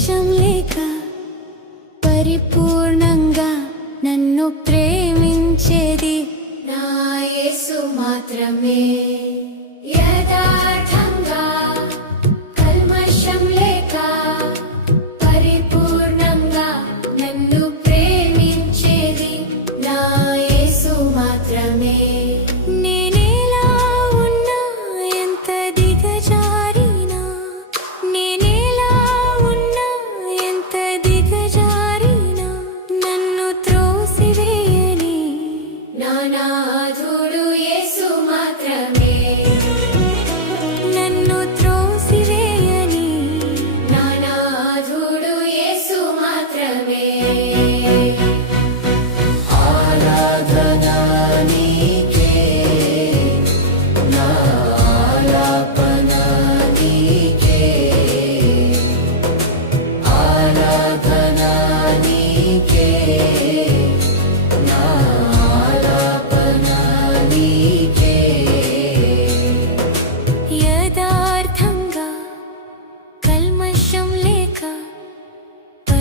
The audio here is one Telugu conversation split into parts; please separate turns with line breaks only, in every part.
ద్వేషం లేక పరిపూర్ణంగా నన్ను ప్రేమించేది నా యేసు మాత్రమే. মাধুর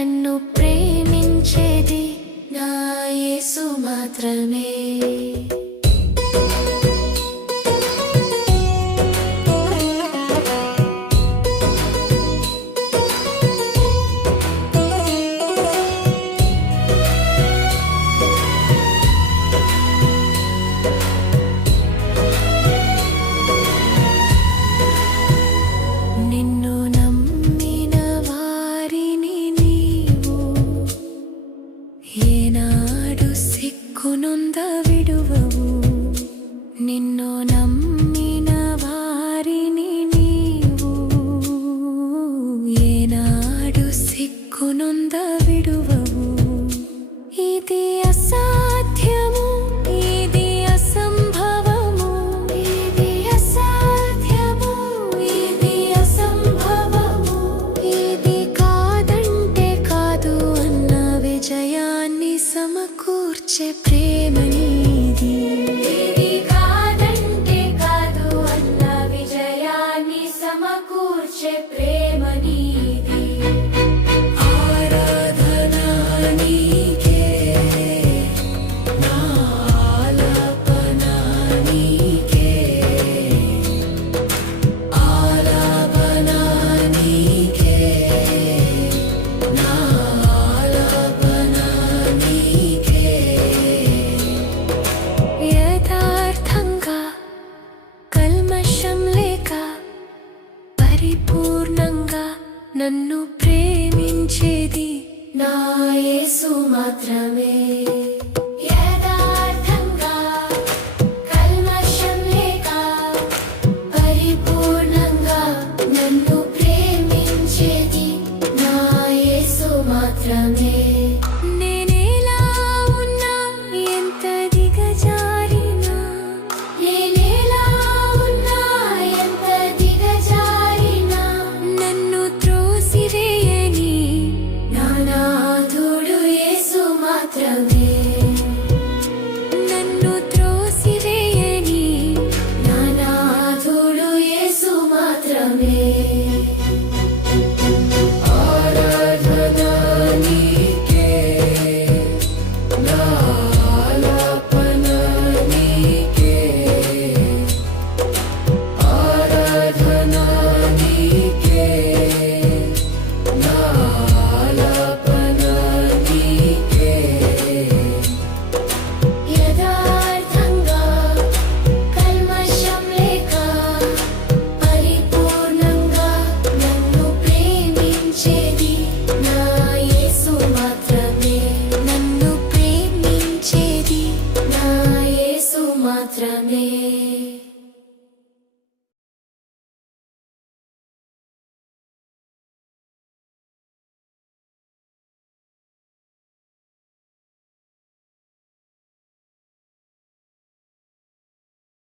నన్ను ప్రేమించేది నా యేసు మాత్రమే.
నాకు
నొంద విడువవు. నిన్ను నమ్మిన వారిని నీవు. ఏనాడు సిగ్గునొంద విడువవు. ఇది అసా ఇచ్చే ప్రేమ నీది కాదంటే కాదు అన్న విజయాన్ని సమకూర్చే ప్రేమ నీది
ఆరాధన నీకే నా ఆలపన నీకే.
యేసు మాత్రమే. పరిపూర్ణంగా నన్ను ప్రేమించేది నా మాత్రమే. Jamie.